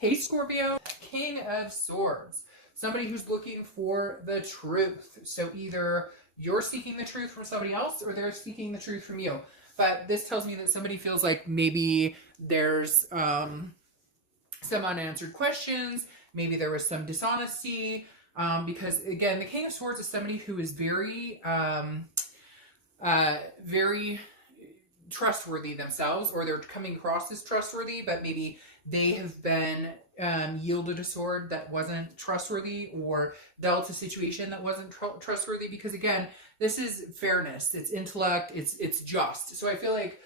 Hey Scorpio, King of Swords. Somebody who's looking for the truth. So either you're seeking the truth from somebody else or they're seeking the truth from you. But this tells me that somebody feels like maybe there's some unanswered questions. Maybe there was some dishonesty. Because again, the King of Swords is somebody who is very, very trustworthy themselves, or they're coming across as trustworthy, but maybe they have been yielded a sword that wasn't trustworthy, or dealt a situation that wasn't trustworthy. Because again, this is fairness, it's intellect, it's just. So I feel like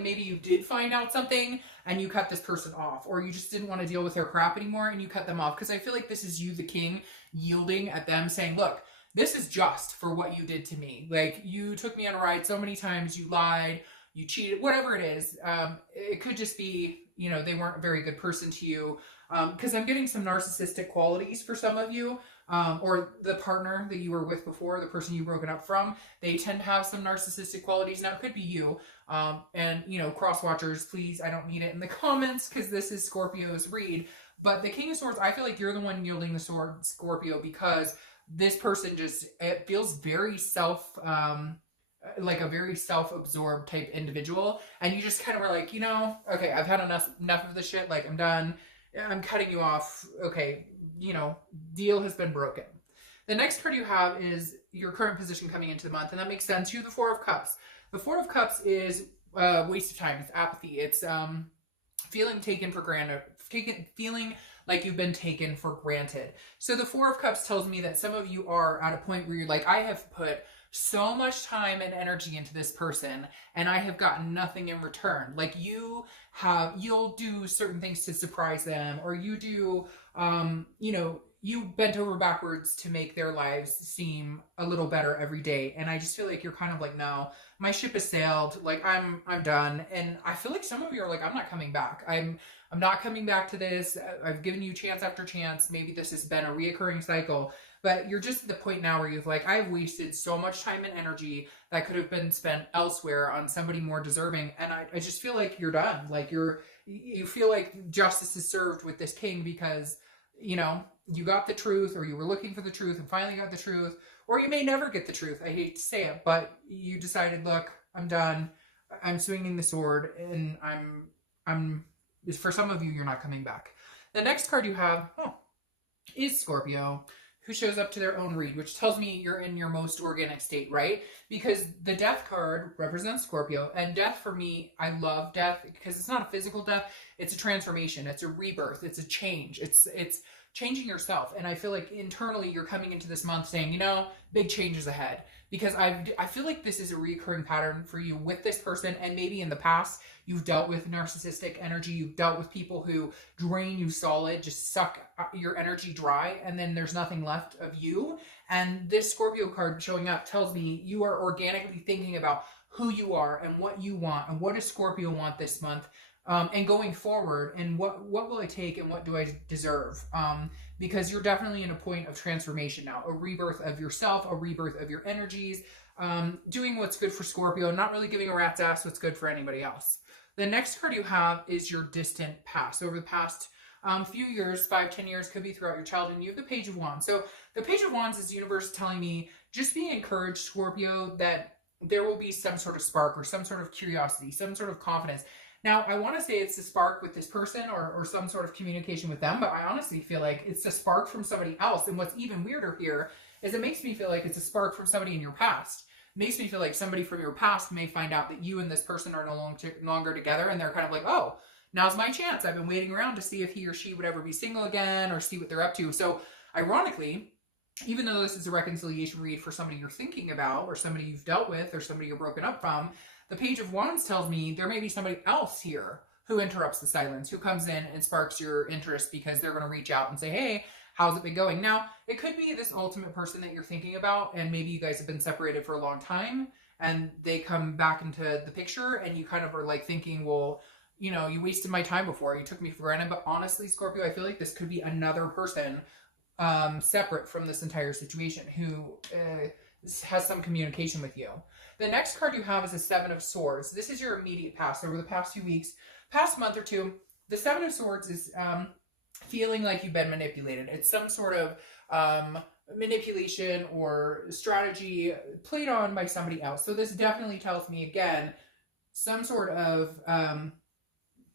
maybe you did find out something and you cut this person off, or you just didn't want to deal with their crap anymore and you cut them off. Because I feel like this is you, the king, yielding at them, saying, look, this is just for what you did to me. Like, you took me on a ride so many times, you lied, you cheated, whatever it is. It could just be, they weren't a very good person to you. Because I'm getting some narcissistic qualities for some of you. Or the partner that you were with before, the person you broken up from, they tend to have some narcissistic qualities. Now, it could be you. And, cross watchers, please, I don't need it in the comments because this is Scorpio's read. But the King of Swords, I feel like you're the one yielding the sword, Scorpio, because this person it feels very like a very self-absorbed type individual. And you just kind of were like, okay, I've had enough of this shit. Like, I'm done. I'm cutting you off. Okay, deal has been broken. The next card you have is your current position coming into the month, and that makes sense. You have the Four of Cups. The Four of Cups is waste of time. It's apathy. It's feeling taken for granted, feeling like you've been taken for granted. So the Four of Cups tells me that some of you are at a point where you're like, I have put so much time and energy into this person and I have gotten nothing in return. Like, you'll do certain things to surprise them, or you do, you bent over backwards to make their lives seem a little better every day. And I just feel like you're kind of like, no, my ship has sailed. Like, I'm done. And I feel like some of you are like, I'm not coming back. I'm not coming back to this. I've given you chance after chance. Maybe this has been a reoccurring cycle, but you're just at the point now where you've like, I've wasted so much time and energy that could have been spent elsewhere on somebody more deserving. And I just feel like you're done. Like, you feel like justice is served with this king because, you got the truth, or you were looking for the truth and finally got the truth, or you may never get the truth. I hate to say it, but you decided, look, I'm done. I'm swinging the sword, and I'm for some of you, you're not coming back. The next card you have is Scorpio, who shows up to their own read, which tells me you're in your most organic state, right? Because the death card represents Scorpio, and death for me, I love death because it's not a physical death, it's a transformation, it's a rebirth, it's a change, it's changing yourself. And I feel like internally you're coming into this month saying, big changes ahead. Because I feel like this is a recurring pattern for you with this person, and maybe in the past you've dealt with narcissistic energy, you've dealt with people who drain you solid, just suck your energy dry, and then there's nothing left of you. And this Scorpio card showing up tells me you are organically thinking about who you are and what you want, and what does Scorpio want this month, and going forward, and what will I take and what do I deserve? Because you're definitely in a point of transformation now, a rebirth of yourself, a rebirth of your energies, doing what's good for Scorpio, not really giving a rat's ass what's good for anybody else. The next card you have is your distant past. Over the past few years, 5-10 years, could be throughout your childhood, you have the Page of Wands. So the Page of Wands is the universe telling me, just be encouraged, Scorpio, that there will be some sort of spark or some sort of curiosity, some sort of confidence. Now, I want to say it's a spark with this person or some sort of communication with them, but I honestly feel like it's a spark from somebody else. And what's even weirder here is it makes me feel like it's a spark from somebody in your past. It makes me feel like somebody from your past may find out that you and this person are no longer together, and they're kind of like, oh, now's my chance. I've been waiting around to see if he or she would ever be single again or see what they're up to. So ironically, even though this is a reconciliation read for somebody you're thinking about or somebody you've dealt with or somebody you're broken up from, the Page of Wands tells me there may be somebody else here who interrupts the silence, who comes in and sparks your interest because they're going to reach out and say, hey, how's it been going? Now, it could be this ultimate person that you're thinking about, and maybe you guys have been separated for a long time, and they come back into the picture, and you kind of are like thinking, well, you wasted my time before, you took me for granted. But honestly, Scorpio, I feel like this could be another person separate from this entire situation who has some communication with you. The next card you have is a Seven of Swords. This is your immediate past. Over the past few weeks, past month or two, the Seven of Swords is feeling like you've been manipulated. It's some sort of manipulation or strategy played on by somebody else. So this definitely tells me, again, some sort of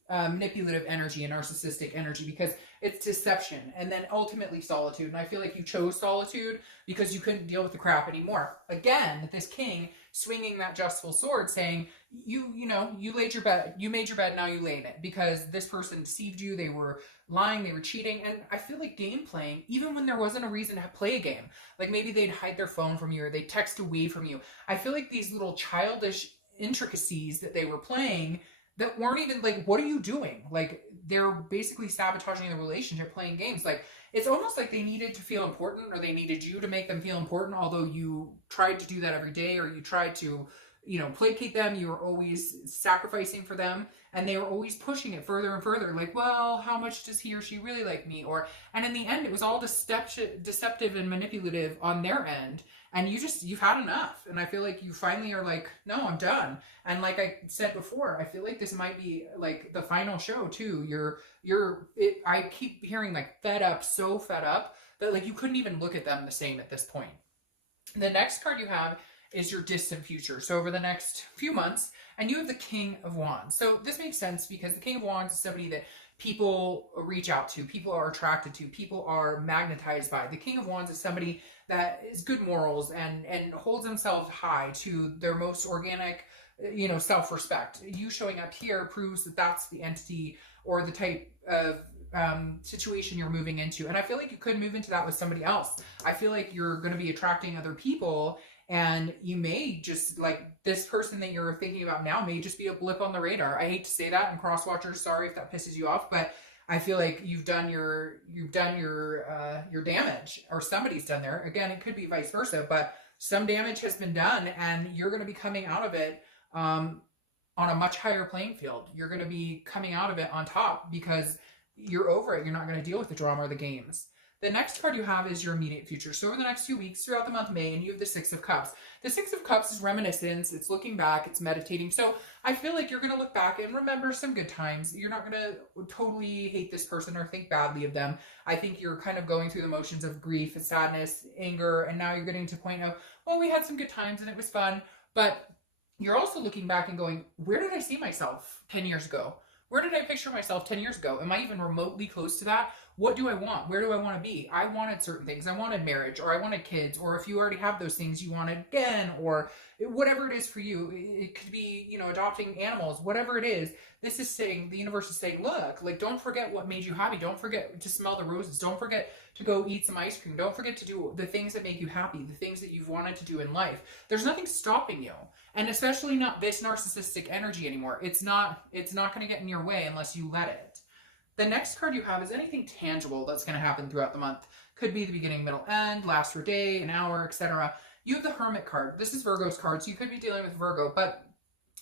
manipulative energy and narcissistic energy, because it's deception and then ultimately solitude. And I feel like you chose solitude because you couldn't deal with the crap anymore. Again, this king swinging that justful sword, saying, you know, you made your bed, now you lay in it, because this person deceived you. They were lying, they were cheating. And I feel like game playing, even when there wasn't a reason to play a game, like maybe they'd hide their phone from you or they'd text away from you. I feel like these little childish intricacies that they were playing that weren't even like, what are you doing? Like, they're basically sabotaging the relationship, playing games. Like, it's almost like they needed to feel important, or they needed you to make them feel important, although you tried to do that every day, or you tried to, you know, placate them. You were always sacrificing for them, and they were always pushing it further and further. Like, well, how much does he or she really like me? And in the end, it was all deceptive and manipulative on their end. And you've had enough. And I feel like you finally are like, no, I'm done. And like I said before, I feel like this might be like the final show too. I keep hearing like fed up, so fed up that like you couldn't even look at them the same at this point. The next card you have is your distant future. So over the next few months, and you have the King of Wands. So this makes sense because the King of Wands is somebody that people reach out to, people are attracted to, people are magnetized by. The King of Wands is somebody that is good morals and holds themselves high to their most organic, you know, self-respect. You showing up here proves that that's the entity or the type of situation you're moving into. And I feel like you could move into that with somebody else. I feel like you're going to be attracting other people, and you may just, like, this person that you're thinking about now may just be a blip on the radar. I hate to say that, and cross watchers, sorry if that pisses you off, but I feel like you've done your damage, or somebody's done there. Again, it could be vice versa, but some damage has been done, and you're going to be coming out of it on a much higher playing field. You're going to be coming out of it on top because you're over it. You're not going to deal with the drama or the games. The next card you have is your immediate future. So over the next few weeks throughout the month of May, and you have the Six of Cups. The Six of Cups is reminiscence. It's looking back. It's meditating. So I feel like you're going to look back and remember some good times. You're not going to totally hate this person or think badly of them. I think you're kind of going through the motions of grief, sadness, anger, and now you're getting to the point of, well, we had some good times and it was fun. But you're also looking back and going, where did I see myself 10 years ago? Where did I picture myself 10 years ago? Am I even remotely close to that? What do I want? Where do I want to be? I wanted certain things. I wanted marriage, or I wanted kids, or if you already have those things, you wanted again, or whatever it is for you. It could be, you know, adopting animals, whatever it is. This is saying, the universe is saying, look, like, don't forget what made you happy. Don't forget to smell the roses. Don't forget to go eat some ice cream. Don't forget to do the things that make you happy, the things that you've wanted to do in life. There's nothing stopping you. And especially not this narcissistic energy anymore. It's not going to get in your way unless you let it. The next card you have is anything tangible that's going to happen throughout the month. Could be the beginning, middle, end, last for a day, an hour, etc. You have the Hermit card. This is Virgo's card, so you could be dealing with Virgo, but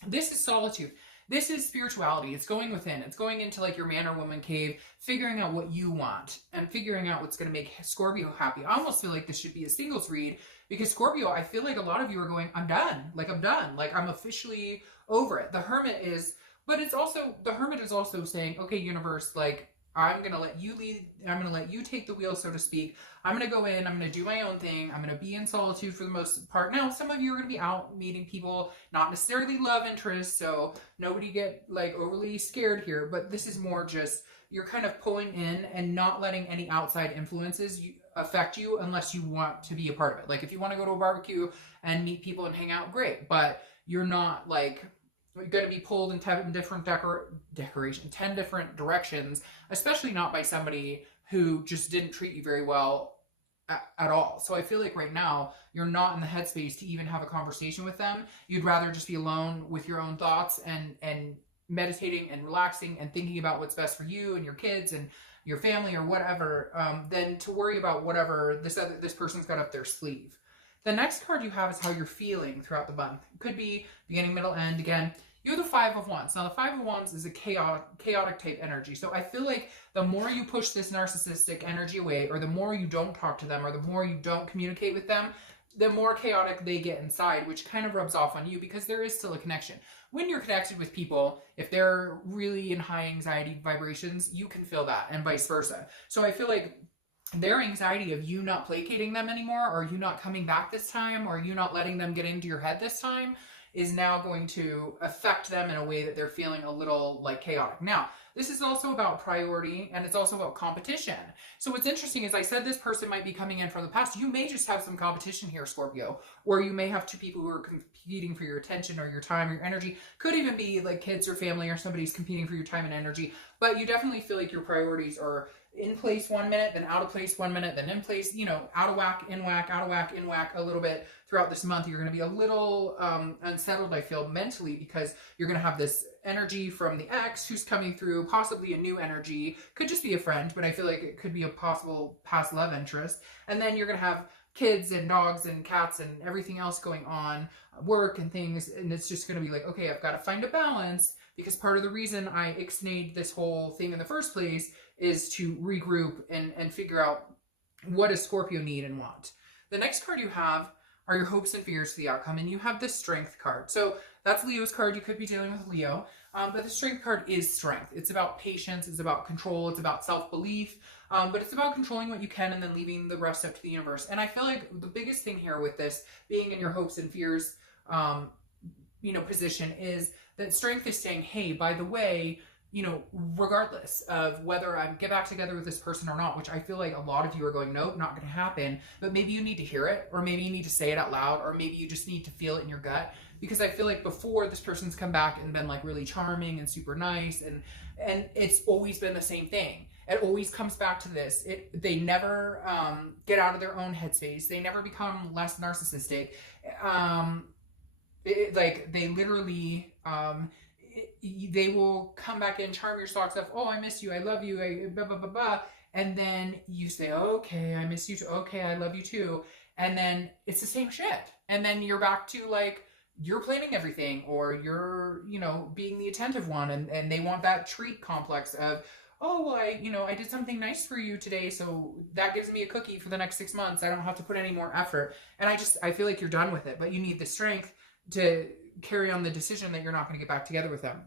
this is solitude. This is spirituality. It's going within. It's going into like your man or woman cave, figuring out what you want and figuring out what's going to make Scorpio happy. I almost feel like this should be a singles read because Scorpio, I feel like a lot of you are going, I'm done. Like, I'm done. Like, I'm officially over it. The Hermit is, but it's also, the Hermit is also saying, okay, universe, like, I'm going to let you lead. I'm going to let you take the wheel, so to speak. I'm going to go in. I'm going to do my own thing. I'm going to be in solitude for the most part. Now, some of you are going to be out meeting people, not necessarily love interests, so nobody get, like, overly scared here. But this is more just, you're kind of pulling in and not letting any outside influences affect you unless you want to be a part of it. Like, if you want to go to a barbecue and meet people and hang out, great. But you're not, like, going to be pulled in 10 different 10 different directions, especially not by somebody who just didn't treat you very well at all. So I feel like right now you're not in the headspace to even have a conversation with them. You'd rather just be alone with your own thoughts and meditating and relaxing and thinking about what's best for you and your kids and your family or whatever, than to worry about whatever this person's got up their sleeve. The next card you have is how you're feeling throughout the month. It could be beginning, middle, end. Again, you have the Five of Wands. Now, the Five of Wands is a chaotic type energy. So I feel like the more you push this narcissistic energy away, or the more you don't talk to them, or the more you don't communicate with them, the more chaotic they get inside, which kind of rubs off on you because there is still a connection. When you're connected with people, if they're really in high anxiety vibrations, you can feel that, and vice versa. So I feel like their anxiety of you not placating them anymore, or you not coming back this time, or you not letting them get into your head this time, is now going to affect them in a way that they're feeling a little like chaotic. Now, this is also about priority, and it's also about competition. So what's interesting is I said this person might be coming in from the past. You may just have some competition here, Scorpio, or you may have two people who are competing for your attention or your time or your energy. Could even be like kids or family, or somebody's competing for your time and energy. But you definitely feel like your priorities are in place 1 minute, then out of place 1 minute, then in place, you know, out of whack, in whack, out of whack, in whack a little bit throughout this month. You're going to be a little unsettled, I feel, mentally, because you're going to have this energy from the ex who's coming through, possibly a new energy, could just be a friend, but I feel like it could be a possible past love interest. And then you're going to have kids and dogs and cats and everything else going on, work and things, and it's just going to be like, okay, I've got to find a balance, because part of the reason I ixnayed this whole thing in the first place is to regroup and figure out what does Scorpio need and want. The next card you have are your hopes and fears for the outcome, and you have the Strength card. So that's Leo's card. You could be dealing with Leo, but the Strength card is strength. It's about patience. It's about control. It's about self-belief, but it's about controlling what you can and then leaving the rest up to the universe. And I feel like the biggest thing here with this being in your hopes and fears, position, is that Strength is saying, hey, by the way, regardless of whether I get back together with this person or not, which I feel like a lot of you are going, nope, not going to happen. But maybe you need to hear it, or maybe you need to say it out loud, or maybe you just need to feel it in your gut. Because I feel like before, this person's come back and been like really charming and super nice, and it's always been the same thing. It always comes back to this. They never get out of their own headspace. They never become less narcissistic. They literally, they will come back in, charm your socks off. Oh, I miss you. I love you. Blah, blah, blah, blah. And then you say, okay, I miss you too. Okay, I love you too. And then it's the same shit. And then you're back to like, you're planning everything, or you're, being the attentive one. And they want that treat complex of, oh, well, I did something nice for you today, so that gives me a cookie for the next 6 months. I don't have to put any more effort. And I feel like you're done with it, but you need the strength to carry on the decision that you're not going to get back together with them.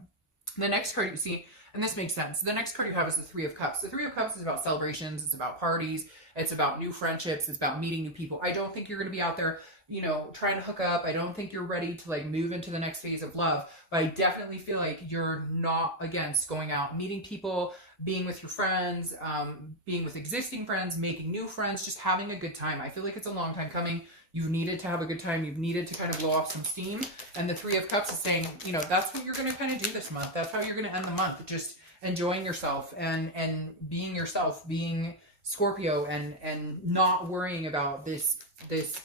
The next card you see, and this makes sense, the next card you have is the Three of Cups. The Three of Cups is about celebrations, it's about parties, it's about new friendships, it's about meeting new people. I don't think you're going to be out there, trying to hook up. I don't think you're ready to like move into the next phase of love, but I definitely feel like you're not against going out, meeting people, being with your friends, being with existing friends, making new friends, just having a good time. I feel like it's a long time coming. You've needed to have a good time. You've needed to kind of blow off some steam. And the Three of Cups is saying, that's what you're going to kind of do this month. That's how you're going to end the month. Just enjoying yourself and being yourself, being Scorpio, and not worrying about this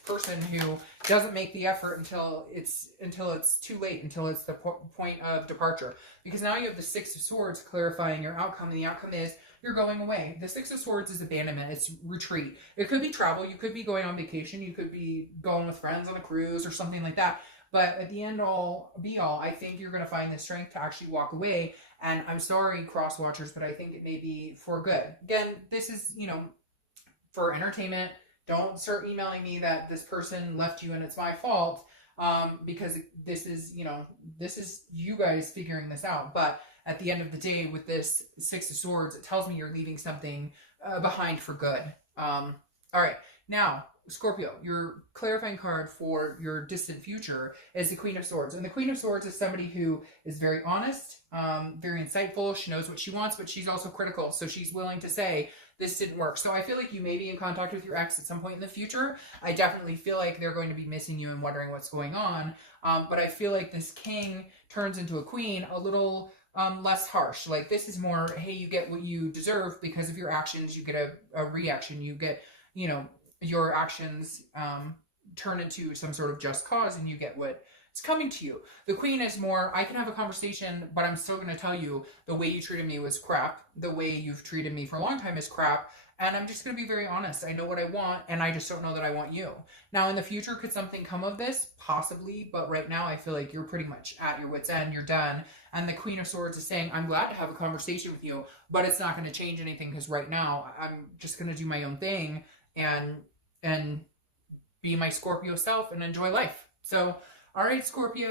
person who doesn't make the effort until it's too late, until it's the point of departure. Because now you have the Six of Swords clarifying your outcome, and the outcome is you're going away. The Six of Swords is abandonment. It's retreat. It could be travel. You could be going on vacation. You could be going with friends on a cruise or something like that. But at the end all be all, I think you're going to find the strength to actually walk away. And I'm sorry, cross watchers, but I think it may be for good. Again, this is, for entertainment. Don't start emailing me that this person left you and it's my fault. Because this is you guys figuring this out. But at the end of the day, with this Six of Swords, it tells me you're leaving something behind for good. All right. Now, Scorpio, your clarifying card for your distant future is the Queen of Swords. And the Queen of Swords is somebody who is very honest, very insightful. She knows what she wants, but she's also critical. So she's willing to say, this didn't work. So I feel like you may be in contact with your ex at some point in the future. I definitely feel like they're going to be missing you and wondering what's going on. But I feel like this king turns into a queen a little less harsh. Like, this is more, hey, you get what you deserve because of your actions. You get a reaction. You get, your actions turn into some sort of just cause, and you get what is coming to you. The queen is more, I can have a conversation, but I'm still going to tell you the way you treated me was crap. The way you've treated me for a long time is crap. And I'm just going to be very honest. I know what I want, and I just don't know that I want you. Now, in the future, could something come of this? Possibly. But right now, I feel like you're pretty much at your wit's end. You're done. And the Queen of Swords is saying, I'm glad to have a conversation with you, but it's not going to change anything, because right now, I'm just going to do my own thing and be my Scorpio self and enjoy life. So, all right, Scorpio.